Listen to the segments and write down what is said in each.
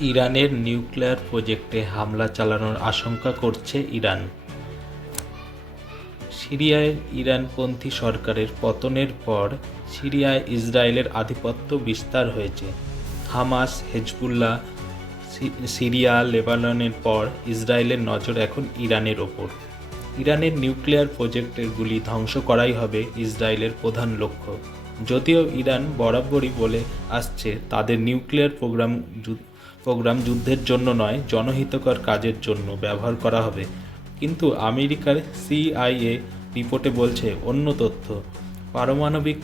ইরানের নিউক্লিয়ার প্রজেক্টে হামলা চালানোর আশঙ্কা করছে ইরান। সিরিয়ায় ইরানপন্থী সরকারের পতনের পর সিরিয়ায় ইসরায়েলের আধিপত্য বিস্তার হয়েছে। হামাস, হেজবুল্লাহ সিরিয়া, লেবাননের পর ইসরায়েলের নজর এখন ইরানের ওপর। ইরানের নিউক্লিয়ার প্রজেক্টগুলি ধ্বংস করাই হবে ইসরায়েলের প্রধান লক্ষ্য। যদিও ইরান বরাবরই বলে আসছে, তাদের নিউক্লিয়ার প্রোগ্রাম প্রোগ্রাম যুদ্ধের জন্য নয়, জনহিতকর কাজের জন্য ব্যবহার করা হবে। কিন্তু আমেরিকার সিআইএ রিপোর্টে বলছে, অন্য তথ্য, পারমাণবিক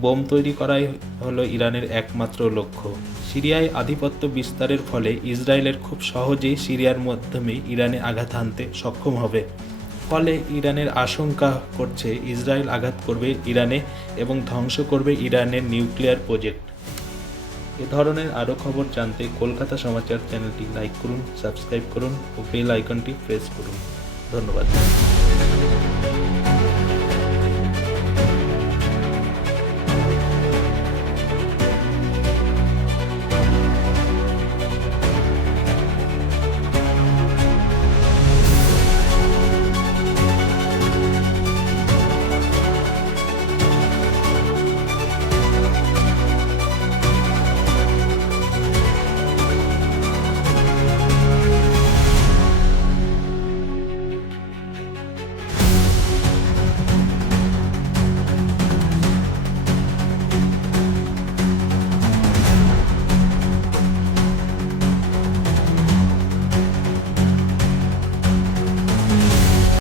বোম তৈরি করাই হলো ইরানের একমাত্র লক্ষ্য। সিরিয়ায় আধিপত্য বিস্তারের ফলে ইসরায়েলের খুব সহজেই সিরিয়ার মাধ্যমে ইরানে আঘাত হানতে সক্ষম হবে। ফলে ইরানের আশঙ্কা করছে, ইসরায়েল আঘাত করবে ইরানে এবং ধ্বংস করবে ইরানের নিউক্লিয়ার প্রজেক্ট। এ ধরনের আরও খবর জানতে কলকাতা সমাচার চ্যানেলটি লাইক করুন, সাবস্ক্রাইব করুন ও বেল আইকনটি প্রেস করুন। ধন্যবাদ।